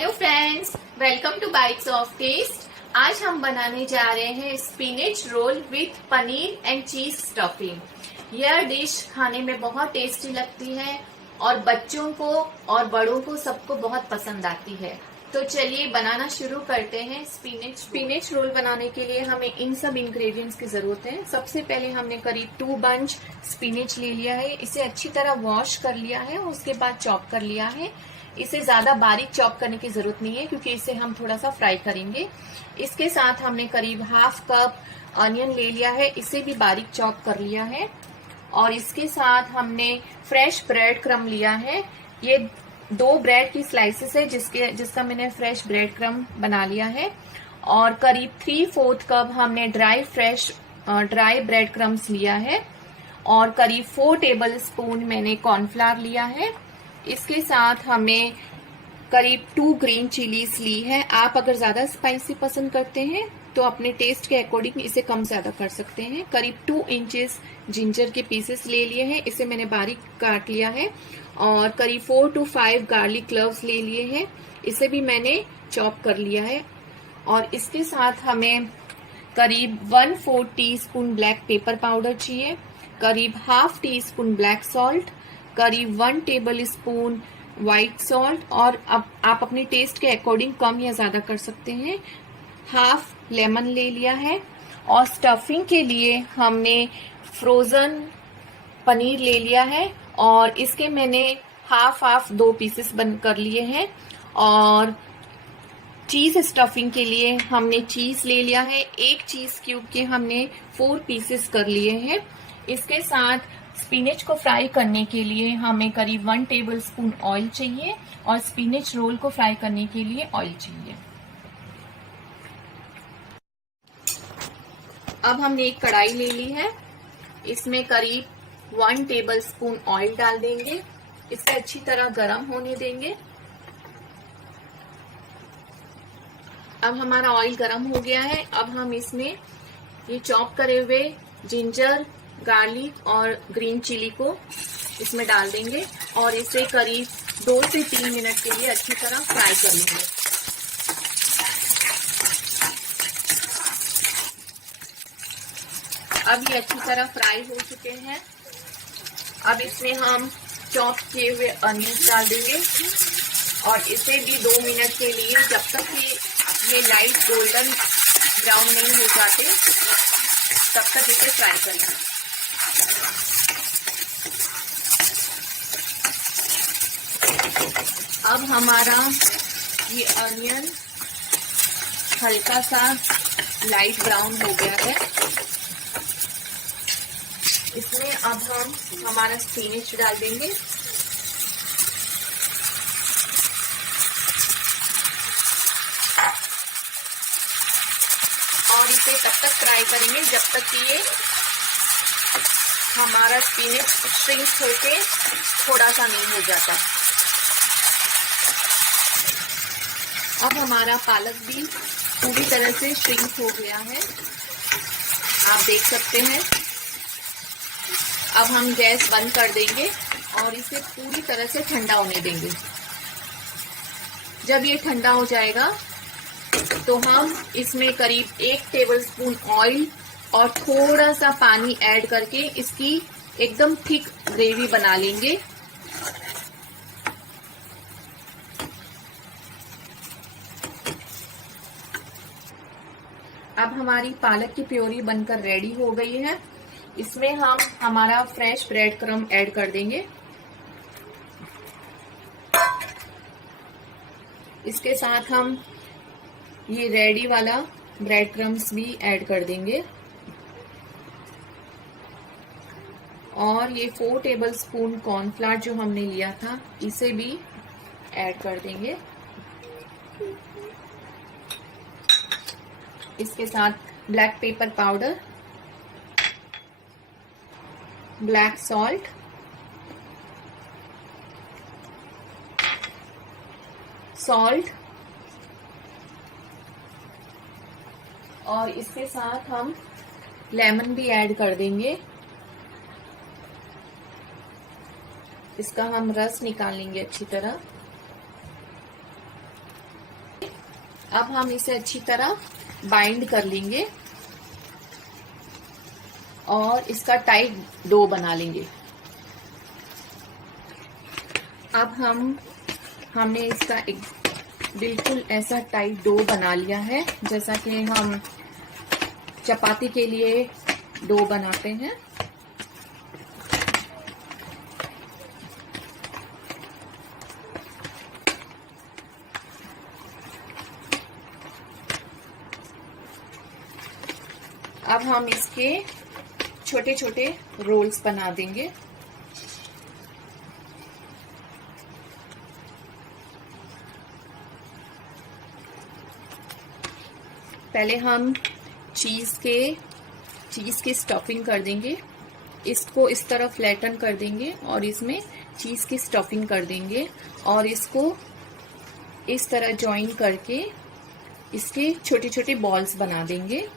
Hello friends, welcome to bites of taste. आज हम बनाने जा रहे हैं spinach roll with paneer and cheese stuffing. यह डिश खाने में बहुत टेस्टी लगती है और बच्चों को और बड़ों को सबको बहुत पसंद आती है। तो चलिए बनाना शुरू करते हैं। स्पिनच रोल बनाने के लिए हमें इन सब इंग्रेडिएंट्स की जरूरत है। सबसे पहले हमने करीब 2 बंच स्पिनच ले लिया है। इसे अच्छी तरह वॉश कर लिया है, उसके बाद चॉप कर लिया है। इसे ज्यादा बारीक चॉप करने की जरूरत नहीं है क्योंकि इसे हम थोड़ा सा फ्राई करेंगे। इसके साथ हमने करीब हाफ कप अनियन ले लिया है, इसे भी बारीक चॉप कर लिया है। और इसके साथ हमने फ्रेश ब्रेड क्रम्ब लिया है। ये 2 ब्रेड की स्लाइसेस है जिसका मैंने फ्रेश ब्रेड क्रम्ब बना लिया है। और करीब 3/4 कप हमने ड्राई ब्रेड क्रम्ब्स लिया है। और करीब 4 टेबल स्पून मैंने कॉर्नफ्लावर लिया है। इसके साथ हमें करीब 2 ग्रीन चिलीज ली है। आप अगर ज्यादा स्पाइसी पसंद करते हैं तो अपने टेस्ट के अकॉर्डिंग इसे कम ज्यादा कर सकते हैं। करीब 2 इंचेस जिंजर के पीसेस ले लिए हैं, इसे मैंने बारीक काट लिया है। और करीब 4 to 5 गार्लिक क्लव्स ले लिए हैं, इसे भी मैंने चॉप कर लिया है। और इसके साथ हमें करीब 1/4 टीस्पून ब्लैक पेपर पाउडर चाहिए, करीब half tea spoon black salt, करीब 1 टेबल स्पून व्हाइट सॉल्ट, और अब आप अपने टेस्ट के अकॉर्डिंग कम या ज्यादा कर सकते हैं। हाफ लेमन ले लिया है। और स्टफिंग के लिए हमने फ्रोजन पनीर ले लिया है और इसके मैंने हाफ 2 पीसेस बंद कर लिए हैं। और चीज स्टफिंग के लिए हमने चीज ले लिया है। 1 चीज क्यूब के हमने 4 पीसेस कर लिए हैं। इसके साथ स्पिनच को फ्राई करने के लिए हमें करीब 1 टेबल स्पून ऑयल चाहिए और स्पिनच रोल को फ्राई करने के लिए ऑयल चाहिए। अब हमने एक कढ़ाई ले ली है, इसमें करीब 1 टेबल स्पून ऑयल डाल देंगे। इसे अच्छी तरह गर्म होने देंगे। अब हमारा ऑयल गर्म हो गया है। अब हम इसमें ये चॉप करे हुए जिंजर, गार्लिक और ग्रीन चिली को इसमें डाल देंगे और इसे करीब 2 से 3 मिनट के लिए अच्छी तरह फ्राई कर लेंगे। अब ये अच्छी तरह फ्राई हो चुके हैं। अब इसमें हम चॉप किए हुए अनियन डाल देंगे और इसे भी 2 मिनट के लिए, जब तक ये लाइट गोल्डन ब्राउन नहीं हो जाते, तब तक इसे फ्राई करेंगे। अब हमारा ये अनियन हल्का सा लाइट ब्राउन हो गया है। इसमें अब हम हमारा स्पिनच डाल देंगे और इसे तब तक फ्राई करेंगे जब तक कि ये हमारा स्पिनच श्रिंक होके थोड़ा सा नहीं हो जाता। अब हमारा पालक भी पूरी तरह से श्रिंक हो गया है, आप देख सकते हैं। अब हम गैस बंद कर देंगे और इसे पूरी तरह से ठंडा होने देंगे। जब ये ठंडा हो जाएगा तो हम इसमें करीब 1 टेबलस्पून ऑयल और थोड़ा सा पानी ऐड करके इसकी एकदम थिक ग्रेवी बना लेंगे। अब हमारी पालक की प्योरी बनकर रेडी हो गई है। इसमें हम हमारा फ्रेश ब्रेड क्रम्ब ऐड कर देंगे। इसके साथ हम ये रेडी वाला ब्रेड क्रम्ब्स भी ऐड कर देंगे और ये 4 टेबल स्पून कॉर्नफ्लावर जो हमने लिया था इसे भी ऐड कर देंगे। इसके साथ black pepper powder, black salt, और इसके साथ हम लेमन भी ऐड कर देंगे। इसका हम रस निकाल लेंगे अच्छी तरह। अब हम इसे अच्छी तरह बाइंड कर लेंगे और इसका टाइट डो बना लेंगे। अब हमने इसका एक बिल्कुल ऐसा टाइट डो बना लिया है, जैसा कि हम चपाती के लिए डो बनाते हैं। अब हम इसके छोटे छोटे रोल्स बना देंगे। पहले हम चीज की स्टफिंग कर देंगे। इसको इस तरह फ्लैटन कर देंगे और इसमें चीज की स्टफिंग कर देंगे और इसको इस तरह जॉइन करके इसके छोटे छोटे बॉल्स बना देंगे।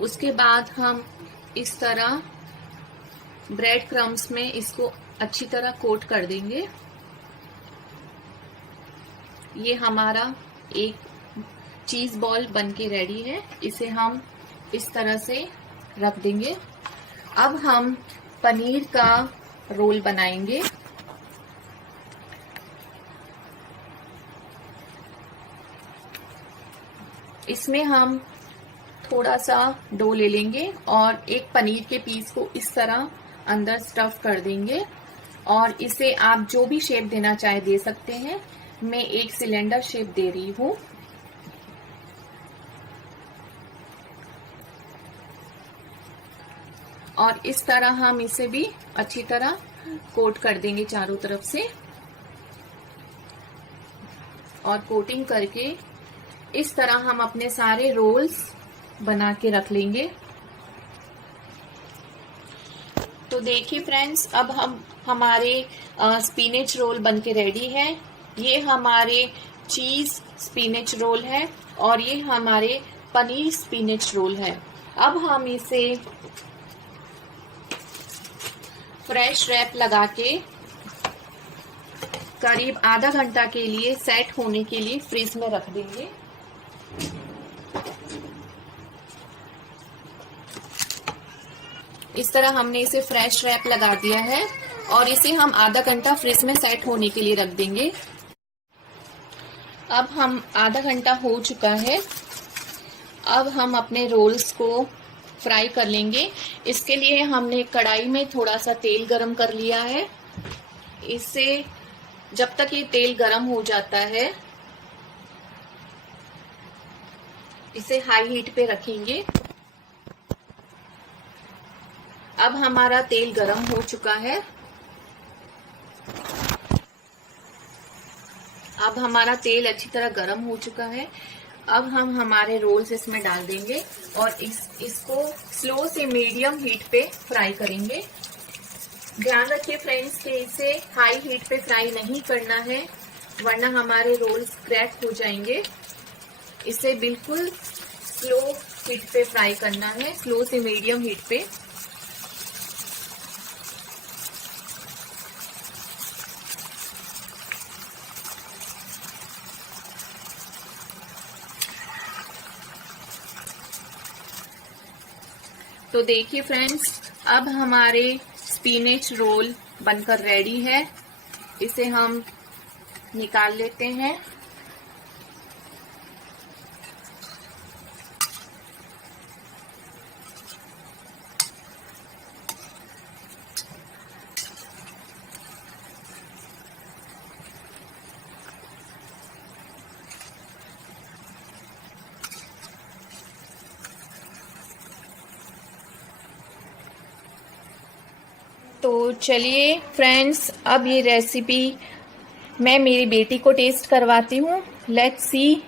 उसके बाद हम इस तरह ब्रेड क्रम्स में इसको अच्छी तरह कोट कर देंगे। ये हमारा एक चीज बॉल बनके रेडी है। इसे हम इस तरह से रख देंगे। अब हम पनीर का रोल बनाएंगे। इसमें हम थोड़ा सा डो ले लेंगे और एक पनीर के पीस को इस तरह अंदर स्टफ कर देंगे और इसे आप जो भी शेप देना चाहे दे सकते हैं। मैं एक सिलेंडर शेप दे रही हूं। और इस तरह हम इसे भी अच्छी तरह कोट कर देंगे चारों तरफ से और कोटिंग करके इस तरह हम अपने सारे रोल्स बना के रख लेंगे। तो देखिए फ्रेंड्स, अब हमारे स्पिनच रोल बनके रेडी है। ये हमारे चीज स्पिनच रोल है और ये हमारे पनीर स्पिनच रोल है। अब हम इसे फ्रेश रैप लगा के करीब आधा घंटा के लिए सेट होने के लिए फ्रीज में रख देंगे। इस तरह हमने इसे फ्रेश रैप लगा दिया है और इसे हम आधा घंटा फ्रिज में सेट होने के लिए रख देंगे। अब हम आधा घंटा हो चुका है। अब हम अपने रोल्स को फ्राई कर लेंगे। इसके लिए हमने कढ़ाई में थोड़ा सा तेल गरम कर लिया है। इसे जब तक ये तेल गरम हो जाता है इसे हाई हीट पे रखेंगे। अब हमारा तेल गरम हो चुका है। अब हमारा तेल अच्छी तरह गरम हो चुका है। अब हम हमारे रोल्स इसमें डाल देंगे और इसको स्लो से मीडियम हीट पे फ्राई करेंगे। ध्यान रखिए फ्रेंड्स कि इसे हाई हीट पे फ्राई नहीं करना है, वरना हमारे रोल्स क्रैक हो जाएंगे। इसे बिल्कुल स्लो हीट पे फ्राई करना है, स्लो से मीडियम हीट पे। तो देखिए फ्रेंड्स, अब हमारे स्पिनच रोल बनकर रेडी है। इसे हम निकाल लेते हैं। तो चलिए फ्रेंड्स, अब ये रेसिपी मैं मेरी बेटी को टेस्ट करवाती हूँ। Let's see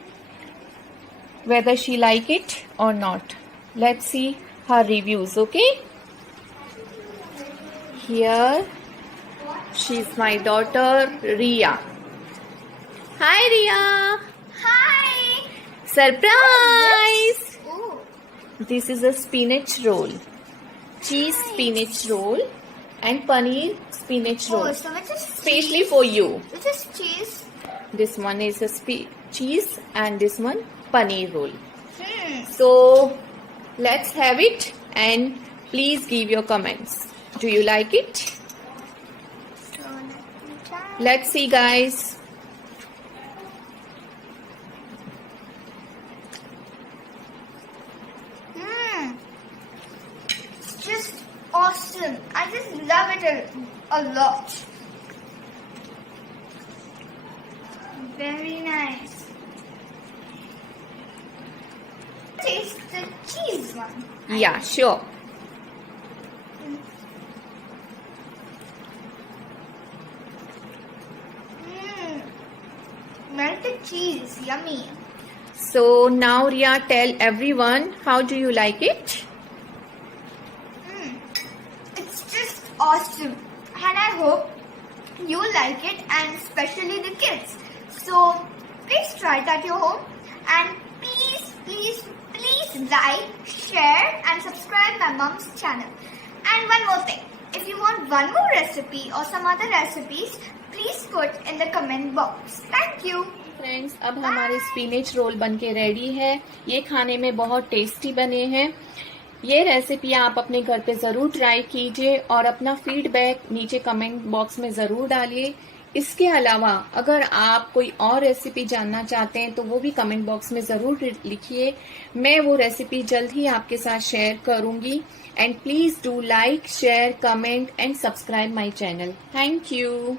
whether she like it or not. Let's see her reviews, okay? Here she's my daughter Riya. Hi Riya. Hi. Surprise. Oh. This is a spinach roll. Cheese spinach roll. and paneer spinach roll, Oh, so which is especially for you. Which is cheese? This one is a cheese and this one paneer roll. Hmm. So let's have it and please give your comments. Do you like it? So let me try. Let's see, guys. It's just awesome. I just love it a lot. Very nice. Taste the cheese one. Yeah, sure. Melted cheese, yummy. So now, Ria, tell everyone, how do you like it? It's just awesome, and I hope you like it, and especially the kids. So please try it at your home, and please like, share, and subscribe my mom's channel. And one more thing, if you want one more recipe or some other recipes, please put in the comment box. Thank you. Friends, अब हमारे spinach role बनके ready है। ये खाने में बहुत tasty बने हैं। ये रेसिपी आप अपने घर पे जरूर ट्राई कीजिए और अपना फीडबैक नीचे कमेंट बॉक्स में जरूर डालिए। इसके अलावा अगर आप कोई और रेसिपी जानना चाहते हैं तो वो भी कमेंट बॉक्स में जरूर लिखिए। मैं वो रेसिपी जल्द ही आपके साथ शेयर करूंगी। And please do like, share, comment and subscribe my channel. Thank you.